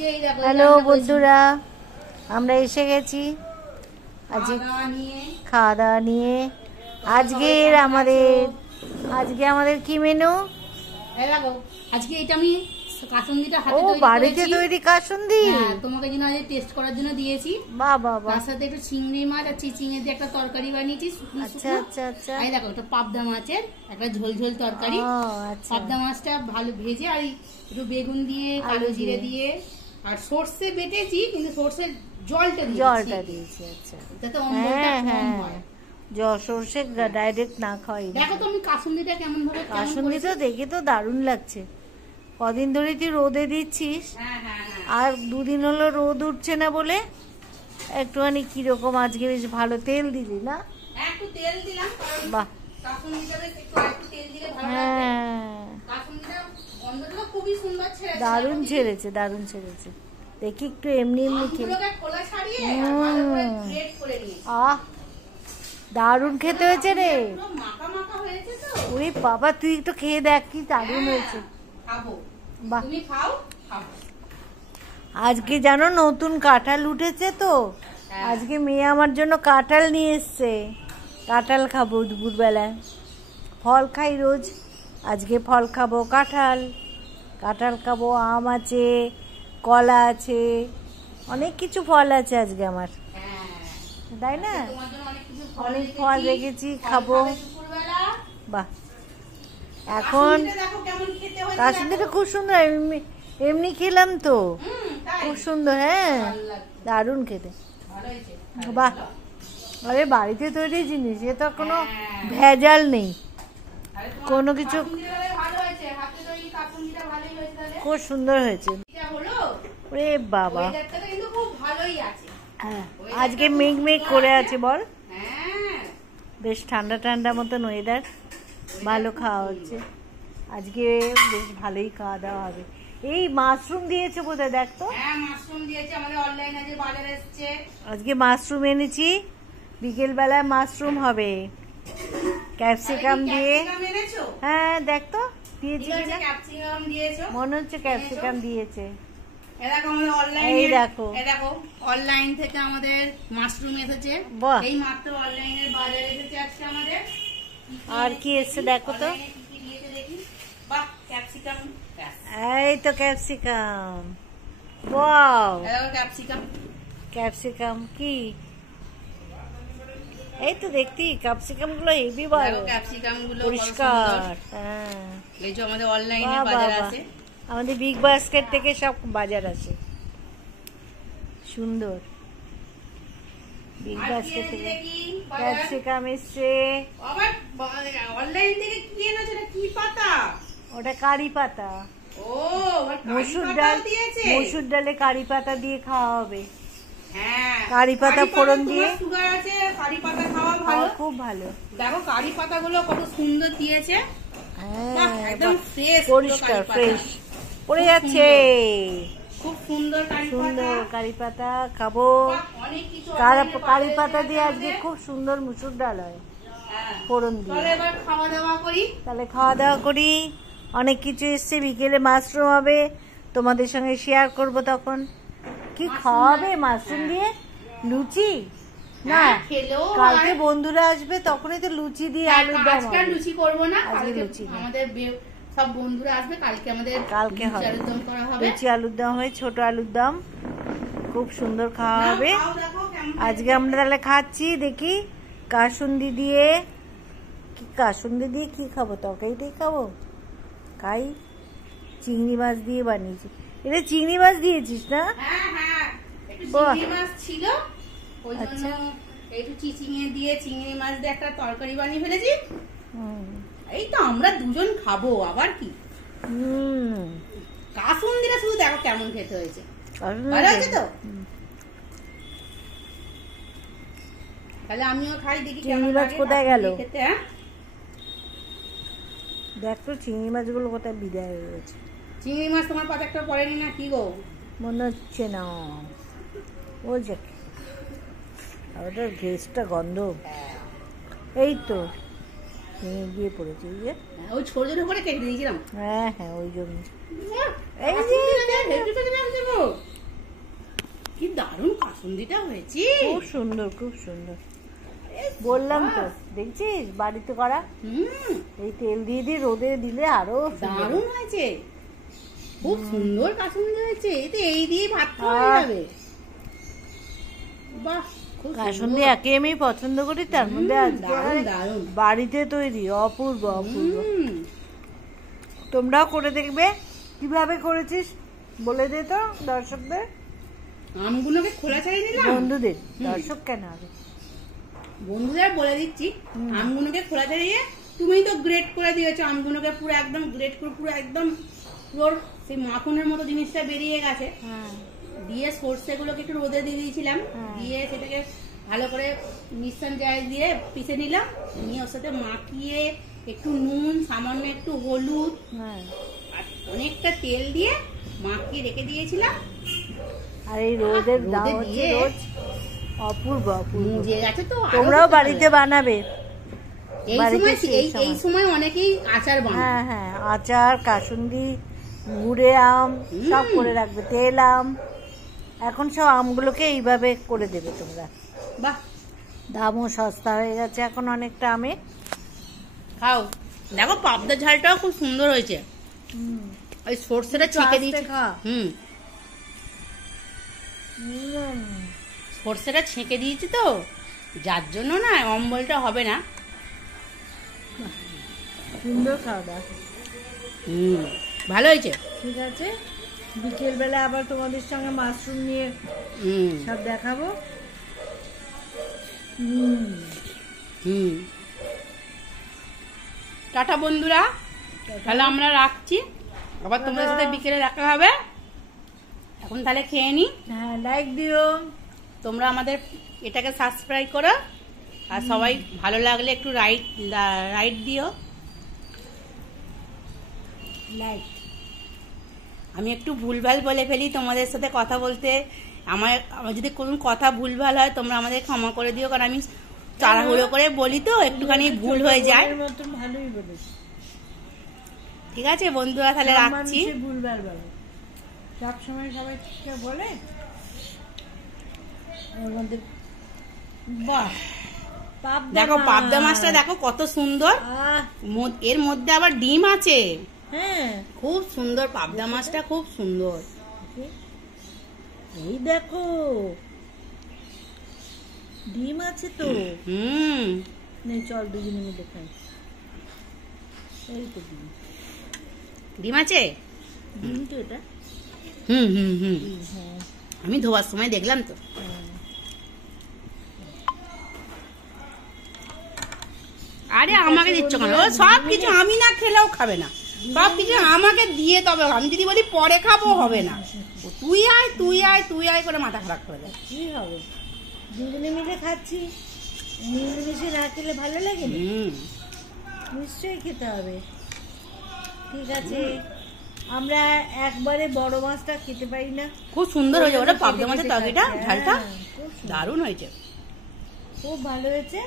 Hello বন্ধুরা, আমরা এসে গেছি আজকে খাওয়া দাওয়া নিয়ে। আজকে আমাদের কি মেনু? আজকে এটা আমি কাসুন্দিটা হাতে বাড়িতে তৈরি কাসুন্দি। হ্যাঁ, তোমাকে জন্য আজ টেস্ট করার জন্য দিয়েছি। বাহ বাহ বাহ। তার সাথে একটু চিংড়ি মাছ আর চিচিঙে দিয়ে একটা তরকারি বানিয়েছি। আচ্ছা আচ্ছা আচ্ছা। এই দেখো, এটা পাবদা মাছের একটা ঝোল ঝোল তরকারি। পাবদা মাছটা ভালো ভেজে আর একটু বেগুন দিয়ে কালো জিরে দিয়ে আর সর্ষে বেটেছি, কিন্তু সর্ষের জলটা দিয়েছি। আচ্ছা, যাতে অম্বলটা কম হয়। সর্ষে ডাইরেক্ট না খাওয়াই। দেখো তো আমি কাসুন্দিটা কেমন ভাবে কাসুন্দিটা দেখে তো দারুণ লাগছে। কদিন ধরে তুই রোদে দিচ্ছিস, আর দুদিন হলো রোদ উঠছে না বলে একটুখানি কিরকম আজকে বেশ ভালো তেল দিলি না? একটু তেল দিলাম। বাহ, দারুণ ছেড়েছে, দারুণ ছেড়েছে। দেখি একটু এমনি এমনি খেয়ে। দারুণ খেতে হয়েছে রে। ওরে বাবা, তুই একটু খেয়ে দেখ কি দারুণ হয়েছে। বাহ, আজকে জানো নতুন কাঁঠাল উঠেছে তো, আজকে মেয়ে আমার জন্য কাঁঠাল নিয়ে এসছে। কাঁঠাল খাবো দুপুরবেলায়। ফল খাই রোজ, আজকে ফল খাবো। কাঁঠাল খাবো, আম আছে, কলা আছে, অনেক কিছু ফল আছে আজকে আমার, তাই না? অনেক ফল রেখেছি, খাবো। বাহ, এখন কাসুন্দিটা খুব সুন্দর, এমনি খেলাম তো, খুব সুন্দর। হ্যাঁ, দারুণ খেতে। বাহ, আরে বাড়িতে তৈরি জিনিস, এ তো কোনো ভেজাল নেই কোনো কিছু। খুব সুন্দর হয়েছে। ওরে বাবা, আজকে মেঘ করে আছে বল, বেশ ঠান্ডা ঠান্ডা মতন ওয়েদার, ভালো খাওয়া হচ্ছে আজকে, বেশ ভালোই খাওয়া দাওয়া হবে। এই মাশরুম দিয়েছে বোধহয়, দেখ তো। মাশরুম দিয়েছে আমাদের অনলাইনে যে বাজারে এসেছে। আজকে মাশরুম এনেছি, বিকেল বেলায় মাশরুম হবে ক্যাপসিকাম দিয়ে। হ্যাঁ, দেখ তো দিয়েছি কিনা, মনে হচ্ছে ক্যাপসিকাম দিয়েছে। এই দেখো, অনলাইন থেকে আমাদের মাশরুম এসেছে, এই মাত্র অনলাইনের বাজারে এসেছে আজকে আমাদের। আর কি এসছে দেখো তো। বাহ, ক্যাপসিকাম। এই তো ক্যাপসিকাম। ওয়াও, ক্যাপসিকাম কি এই তো দেখতি ক্যাপসিকাম গুলো হেভি বড়, ক্যাপসিকাম গুলো পরিষ্কার। হ্যাঁ, এই যে আমাদের অনলাইনে বাজার আছে, আমাদের বিগ বাস্কেট থেকে সব বাজার আছে। সুন্দর, বিগ বাস্কেট থেকে ক্যাপসিকাম এসছে। অনলাইন থেকে কি এনেছে? কি পাতা? ওটা কারি পাতা। ও, মসুর ডালে কারি পাতা দিয়ে খাওয়া হবে। হ্যাঁ, কারি পাতা ফোড়ন দিয়ে। সুগার আছে, কারি পাতা খাওয়া ভালো, খুব ভালো। দেখো কারি পাতাগুলো কত সুন্দর দিয়েছে। হ্যাঁ, একদম ফ্রেশ, পরিষ্কার ফ্রেশ পড়ে যাচ্ছে। খুব সুন্দর কারি পাতা খাবো। কারি পাতা দিয়ে আজকে খুব সুন্দর মুসুর ডাল হয় ফোড়ন দিয়ে। তাহলে খাওয়া দাওয়া করি। অনেক কিছু এসছে, বিকেলে মাশরুম হবে, তোমাদের সঙ্গে শেয়ার করব। তখন কি খাওয়াবে মাশরুম দিয়ে? লুচি না, কালকে বন্ধুরা আসবে, তখনই তো লুচি দিয়ে আলুর দম। আজকে লুচি করবো না, লুচি আমাদের সব বন্ধুরা আসবে, কালকে হবে লুচি আলুর দম হয়, ছোট আলুর দম, খুব সুন্দর খাওয়া হবে। আজকে আমরা তাহলে খাচ্ছি, দেখি কাসুন্দি দিয়ে। কি খাবো? তরকারিটাই খাবো, খাই। চিংড়ি মাছ দিয়ে বানিয়েছি। এটা চিংড়ি মাছ দিয়েছিস না? ছিল, একটু চিচিঙে দিয়ে চিংড়ি মাছ দিয়ে একটা তরকারি বানিয়ে ফেলেছি। এই তো আমরা দুজন খাবো, আবার কি। কাসুন্দিটা শুধু দেখো কেমন খেতে হয়েছে, ভালো হয়েছে তো। তাহলে আমিও খাই, দেখি চিংড়ি মাছ কোথায় গেল খেতে। দেখ তো চিংড়ি মাছগুলো কোথায় বিদায় হয়ে গেছে। চিংড়ি মাছ তোমার পাতে একটা পড়েনি না কি গো? মনে হচ্ছে না। ও যে ওটা গ্যাসটা গন্ধ, এই তো গিয়ে পড়েছে। ওই ছোট ছোট করে কেটে দিয়েছিলাম। হ্যাঁ, ওই জন্য। এই যে কাসুন্দিটা হয়েছে খুব সুন্দর, খুব সুন্দর। বললাম তো, দেখছিস বাড়িতে করা। এই তেল দিয়ে দিয়ে রোদে দিলে আরো দারুণ হয়েছে, খুব সুন্দর কাসুন্দি হয়েছে। এতে এই দিয়ে ভাত খাওয়া যাবে। বাহ, কাসুন্দি একে আমি পছন্দ করি, তার মধ্যে আজকে বাড়িতে তৈরি, অপূর্ব অপূর্ব। তোমরাও করে দেখবে, কিভাবে করেছিস বলে দে তো দর্শকদের। আমগুলোকে খোলা ছাড়িয়ে নিলাম। বন্ধুদের, দর্শক কেন হবে, বন্ধুদের বলে দিচ্ছি। আমগুলোকে খোলা ছাড়িয়ে তুমি তো গ্রেট করে দিয়েছো আমগুলোকে, পুরো একদম গ্রেট করে পুরো একদম পুরো সেই মাখনের মতো জিনিসটা বেরিয়ে গেছে। দিয়ে সর্ষেগুলোকে একটু রোদে দিয়ে দিয়েছিলাম, দিয়ে সেটাকে ভালো করে মিশ্রণ জায়গায় দিয়ে পিষে নিলাম, নিয়ে ওর সাথে মাখিয়ে একটু নুন, সামান্য একটু হলুদ আর অনেকটা তেল দিয়ে মাখিয়ে রেখে দিয়েছিলাম। আর এই রোদের দিয়ে অপূর্ব অপূর্ব গেছে। তো তোমরাও বাড়িতে বানাবে। এই সময় অনেকেই আচার বানায়। হ্যাঁ হ্যাঁ, আচার, কাসুন্দি, গুড়ে আম সব করে রাখবে, তেল আম। এখন সব আমগুলোকে এইভাবে করে দেবে তোমরা। বাহ, দামও সস্তা হয়ে গেছে এখন অনেকটা আমে। খাও, দেখো পাবদা ঝালটাও খুব সুন্দর হয়েছে। ওই সর্ষেটা ছেঁকে দিয়েছি। সর্ষেটা ছেঁকে দিয়েছি তো, যার জন্য না অম্বলটা হবে না। সুন্দর খাওয়া দাওয়া, ভালো হয়েছে। ঠিক আছে, বিকেল বেলা আবার তোমাদের সঙ্গে মাশরুম নিয়ে সব দেখাবো। টাটা বন্ধুরা, তাহলে আমরা রাখছি, আবার তোমাদের সাথে বিকেলে দেখা হবে। এখন তাহলে খেয়ে নি। হ্যাঁ, লাইক দিও, তোমরা আমাদের এটাকে সাবস্ক্রাইব করো, আর সবাই ভালো লাগলে একটু রাইট দিও, লাইক। আমি একটু ভুলভাল বলে ফেলি তোমাদের সাথে কথা বলতে, আমার যদি কোনো কথা ভুলভাল হয় তোমরা আমাদের ক্ষমা করে দিও, কারণ আমি তাড়াহুড়ো করে বলি তো একটুখানি ভুল হয়ে যায়। ভালোই বলিস। ঠিক আছে বন্ধুরা, তাহলে রাখছি। ভুলভাল বলে সব সময়, সবাই বলে। বাহ, দেখো পাবদা মাছটা দেখো কত সুন্দর, এর মধ্যে আবার ডিম আছে। হ্যাঁ, খুব সুন্দর পাবদা মাছটা, খুব সুন্দর। এই দেখো ডিম আছে তো। চল দুজনে মিলে খাই। এই তো ডিম আছে, ডিম তো এটা। আমি ধোয়ার সময় দেখলাম তো। আরে আমাকে দিচ্ছ কেন? সব কিছু আমি না খেলেও খাবে না, সব কিছু আমাকে দিয়ে, তবে আমি যদি বলি পরে খাবো হবে না। তুই আয় তুই আয় তুই আয় করে মাথা খারাপ করে দেয়। কি হবে, দুজনে মিলে খাচ্ছি, মিলেমিশে না খেলে ভালো লাগে না? নিশ্চয়ই খেতে হবে। ঠিক আছে, আমরা একবারে বড় মাছটা খেতে পারি না। খুব সুন্দর হয়েছে ওটা পাবদা মাছের তরকারিটা, ঝালটা দারুণ হয়েছে, খুব ভালো হয়েছে।